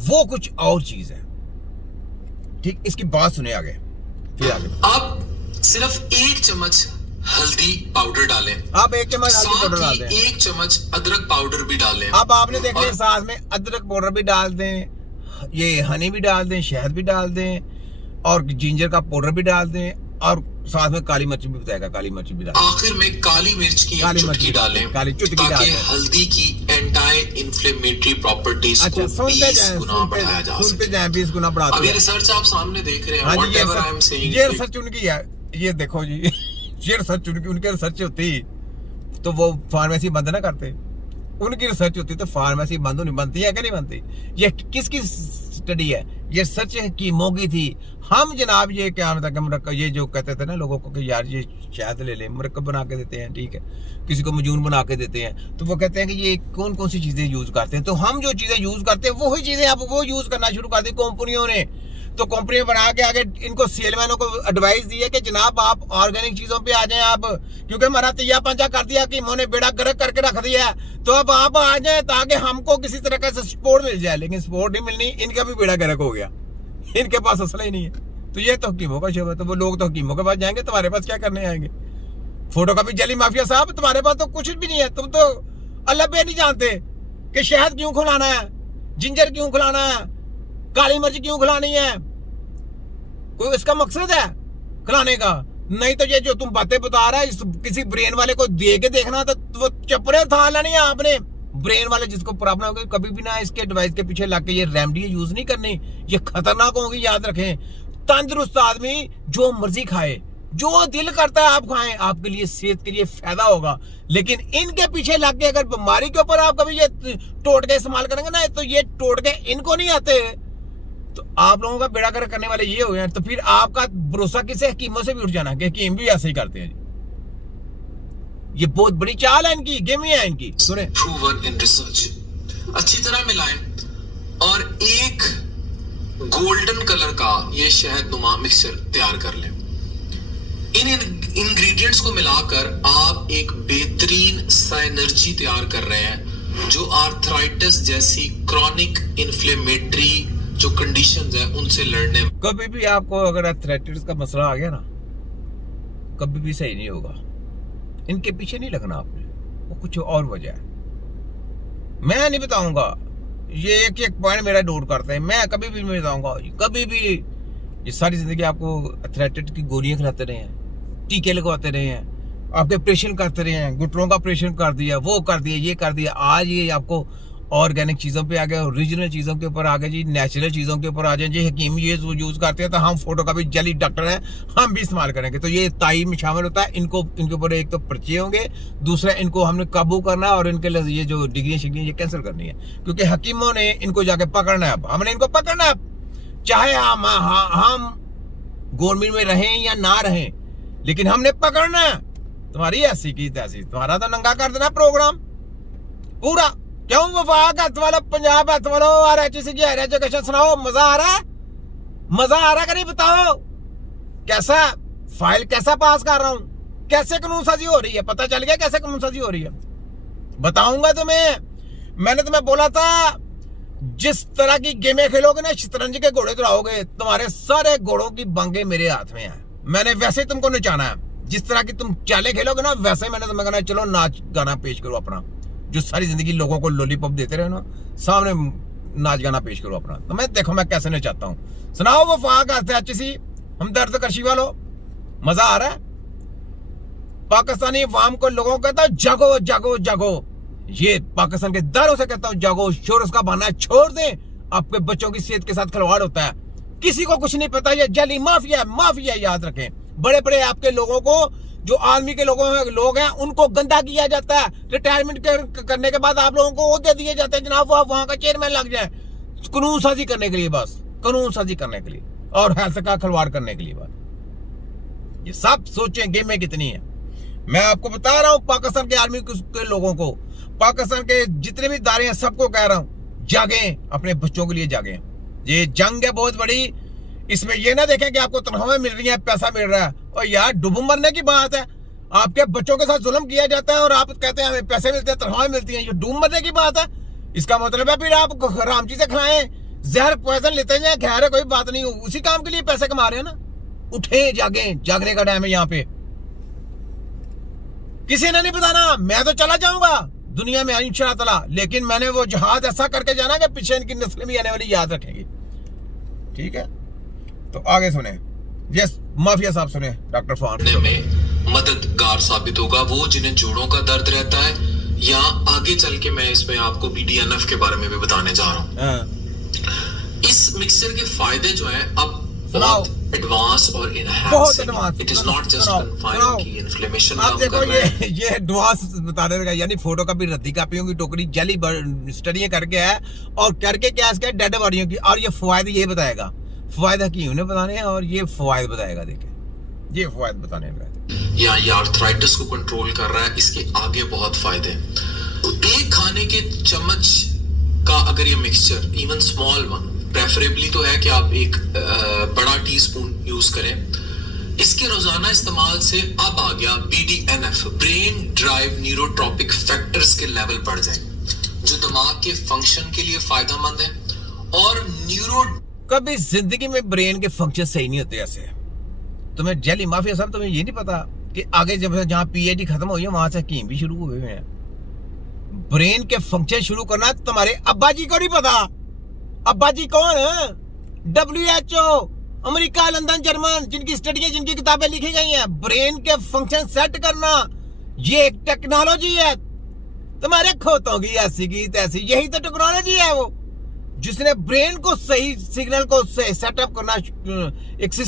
वो कुछ और चीज है। ठीक, इसकी बात सुने आगे, फिर आगे। आप सिर्फ 1 चम्मच हल्दी पाउडर डालें। आप 1 चम्मच हल्दी पाउडर डाल दें। 1 चम्मच अदरक पाउडर भी डालें। अब आपने देख लिया, साथ में अदरक पाउडर भी डाल दें, ये हनी भी डाल दें, शहद भी डाल दें, और जिंजर का पाउडर भी डाल दें, और साथ में काली मिर्च भी बताएगा, काली मिर्च भी डाल दें। आखिर में काली मिर्च की चुटकी डालें, काली चुटकी डाल ताकि दें। हल्दी की एंटी इन्फ्लेमेटरी प्रॉपर्टीज को 20 गुना बढ़ाया जा सके। 20 गुना बढ़ाते हैं। अब ये रिसर्च आप सामने देख रहे हैं। हाँ जी, Whatever I am saying, ये रिसर्च उनकी है, ये देखो जी, ये रिसर्च उनकी रिसर्च होती तो वो फार्मेसी बंद ना करते। उनकी रिसर्च होती तो फार्मेसी बंद नहीं बनती है कि नहीं बनती। ये किसकी स्टडी है? ये सच हकीमों की थी। हम जनाब ये क्या मतलब मुरक्कब, ये जो कहते थे ना लोगों को कि यार ये शहद ले ले, मुरक्कब बना के देते हैं, ठीक है, किसी को मजून बना के देते हैं, तो वो कहते हैं कि ये कौन कौन सी चीजें यूज करते हैं। तो हम जो चीजें यूज करते हैं वही चीजें अब वो यूज करना शुरू कर दी कंपनियों ने। तो कंपनी बना के आगे इनको सेलमैनों को एडवाइस दी है कि जनाब आप ऑर्गेनिक चीजों पे आ जाएं आप, क्योंकि हमारा तैया पंजा कर दिया कि इन्होंने बेड़ा गर्क करके रख दिया है, तो अब आप आ जाएं ताकि हमको किसी तरह का सपोर्ट मिल जाए। लेकिन सपोर्ट नहीं मिलनी, इनका भी बेड़ा गर्क हो गया, इनके पास असला ही नहीं है। तो ये तो हकीमों का शो है। तो वो लोग तो हकीमों के पास जाएंगे, तुम्हारे पास क्या करने आएंगे? फोटो का भी जली माफिया साहब, तुम्हारे पास तो कुछ भी नहीं है। तुम तो अल्लाह पे नहीं जानते कि शहद क्यों खिलाना है, जिंजर क्यों खिलाना है, काली मिर्च क्यों खिलानी है। कोई इसका मकसद है खिलाने का? नहीं तो ये जो तुम बातें बता रहा है, किसी ब्रेन वाले को दे के देखना तो वो चपड़े था लेनी है आपने। ब्रेन वाले जिसको प्रॉब्लम होगी कभी भी ना इसके डिवाइस के पीछे लग के ये रेमेडी यूज नहीं करनी, ये खतरनाक होगी, याद रखें। तंदुरुस्त आदमी जो मर्जी खाए, जो दिल करता है आप खाएं, आपके लिए सेहत के लिए फायदा होगा। लेकिन इनके पीछे लग के अगर बीमारी के ऊपर आप कभी ये टोटके इस्तेमाल करेंगे ना, तो ये टोटके इनको नहीं आते, तो आप लोगों का बेड़ा गर्क करने वाले ये हो गए। तो फिर आपका भरोसा किसे? हकीमों से भी उठ जाना कि हकीम भी ऐसे ही करते हैं। ये बहुत बड़ी चाल है इनकी, गेम है इनकी। सुने, प्रूवन इन रिसर्च। अच्छी तरह मिलाएं और एक गोल्डन कलर का ये शहद नुमा मिक्सचर तैयार कर लें। इन इंग्रेडिएंट्स को मिलाकर आप एक बेहतरीन साइनर्जी तैयार कर रहे हैं, जो आर्थराइटिस जैसी क्रॉनिक इन्फ्लेमेटरी जो कंडीशंस है उनसे लड़ने। कभी भी आपको अगर आर्थराइटिस का मसला आ गया ना, कभी भी सही नहीं होगा। इनके पीछे नहीं लगना आपने, वो कुछ और वजह है, मैं नहीं बताऊंगा। ये एक एक पॉइंट मेरा नोट करते हैं, मैं कभी भी नहीं बताऊंगा। कभी भी ये सारी जिंदगी आपको आर्थराइटिस की गोलियां खिलाते रहे हैं, टीके लगवाते रहे हैं, आपके ऑपरेशन करते रहे हैं, घुटनों का ऑपरेशन कर दिया, वो कर दिया, ये कर दिया। आज ये आपको ऑर्गेनिक चीजों पे आ गए, ओरिजिनल चीजों के ऊपर आ गए जी, नेचुरल चीजों के ऊपर आ जाए जी। हकीम ये यूज करते हैं तो हम फोटो का भी जली डॉक्टर हैं, हम भी इस्तेमाल करेंगे। तो ये ताई में शामिल होता है। इनको इनके ऊपर एक तो पर्चे होंगे, दूसरा इनको हमने काबू करना और इनके लिए ये जो डिग्री शिग्री ये कैंसिल करनी है, क्योंकि हकीमों ने इनको जाके पकड़ना है। अब हमने इनको पकड़ना है, चाहे हम गवर्नमेंट में रहें या ना रहें, लेकिन हमने पकड़ना है। तुम्हारी ऐसी की तैसी, तुम्हारा तो नंगा कर देना प्रोग्राम पूरा। क्यों वफाक हथ वालो, पंजाब हथ वालो, RHC की हायर एजुकेशन सुनाओ। मजा आ रहा है? मजा आ रहा है कि नहीं बताओ? कैसा फाइल कैसा पास कर रहा हूं, कैसे कानून साजी हो रही है, पता चल गया कैसे कानून साजी हो रही है? बताऊंगा तुम्हें। मैंने तुम्हें बोला था जिस तरह की गेमें खेलोगे ना, शतरंज के घोड़े चढ़ाओगे, तुम्हारे सारे घोड़ों की बांगे मेरे हाथ में है। मैंने वैसे ही तुमको नचाना है। जिस तरह की तुम चाले खेलोगे ना, वैसे मैंने तुम्हें कहना चलो नाच गाना पेश करो अपना। जो सारी जिंदगी लोगों को लॉलीपॉप देते रहे ना, सामने नाच गाना पेश करो अपना। तो मैं देखो मैं कैसे नचाता हूँ। सुनाओ वो फाक RHC हम दर्द कशी वालों, मजा आ रहा है? पाकिस्तानी अवाम को लोगों को कहता हूँ जागो जागो जागो। ये पाकिस्तान के दारों से कहता हूँ जागो। शोर का बहाना छोड़ दें, आपके बच्चों की सेहत के साथ खिलवाड़ होता है। किसी को कुछ नहीं पता, ये जली माफिया माफिया, याद रखें। बड़े बड़े आपके लोगों को, जो आर्मी के लोग हैं, उनको गंदा किया जाता है। रिटायरमेंट करने के बाद आप लोगों को ओहदे दिए जाते हैं, जनाब वो वहां का चेयरमैन लग जाए, कानून साजी करने के लिए, बस कानून साजी करने के लिए और हेल्थ का खिलवाड़ करने के लिए। बात ये सब सोचें गेमें कितनी है। मैं आपको बता रहा हूं पाकिस्तान के आर्मी के लोगों को, पाकिस्तान के जितने भी इदारे हैं, सबको कह रहा हूं जागें, अपने बच्चों के लिए जागें। ये जंग है बहुत बड़ी, इसमें ये ना देखें कि आपको तनख्वाहें मिल रही है, पैसा मिल रहा है। और यार डूब मरने की बात है, आपके बच्चों के साथ जुल्म किया जाता है और आप कहते हैं हमें पैसे मिलते हैं, तनख्वाहें मिलती हैं। ये डूब मरने की बात है। इसका मतलब है फिर आप हराम चीजें खिलाएं, जहर पॉइजन लेते जाए, खैर है, कोई बात नहीं, उसी काम के लिए पैसे कमा रहे हैं ना। उठे जागे, जागने का टाइम है यहाँ पे। किसी ने नहीं बताना, मैं तो चला जाऊंगा दुनिया में इंशाअल्लाह, लेकिन मैंने वो जहाज ऐसा करके जाना कि पीछे इनकी नस्ल भी आने वाली याद रखेंगी। ठीक है, तो आगे सुने। यस माफिया साहब सुने। डॉक्टर फान में मददगार साबित होगा, वो जिन्हें जोड़ों का दर्द रहता है, या आगे चल के मैं इसमें आपको BDNF के बारे में भी बताने जा रहा हूँ। इस मिक्सचर के फायदे जो है अब बहुत एडवांस और advance, it is not just confined की इन्फ्लेमेशन। आप देखो ये एडवांस बताने का, यानी फोटो का भी रद्दी कापियों की टोकरी जली स्टडियां करके है, और करके क्या इसके डेड बॉडियों की, और ये फवायद ये बताएगा, फवायद हकीम ने बताने हैं, और ये फवायद बताएगा। देखे, ये फवायद बताने का, या ये आर्थराइटिस को कंट्रोल कर रहा है, इसके आगे बहुत फायदे। एक खाने के चम्मच का अगर ये mixture, even small one, preferably तो है कि आप एक बड़ा टीस्पून यूज करें। इसके रोजाना इस्तेमाल से अब आ गया BDNF, brain drive neurotropic factors के लेवल बढ़ जाए, जो दिमाग के फंक्शन के लिए फायदेमंद है। और न्यूरो कभी जिंदगी में ब्रेन के फंक्शन सही नहीं होते ऐसे। तुम्हें जेली माफिया साहब, तुम्हें ये नहीं पता कि आगे जब जहां PhD खत्म हुई है वहां से हकीम भी शुरू हुए हैं। ब्रेन के फंक्शन शुरू करना तुम्हारे अब्बा जी को नहीं पता। अब्बा जी कौन है? WHO, अमेरिका, लंदन, जर्मन, जिनकी स्टडियां, जिनकी किताबें लिखी गई हैं। ब्रेन के फंक्शन सेट करना ये एक टेक्नोलॉजी है। तुम्हारे खोतों की ऐसी की तैसी, यही तो टेक्नोलॉजी है, वो जिसने ब्रेन को सही सिग्नल को सेटअप करना, एक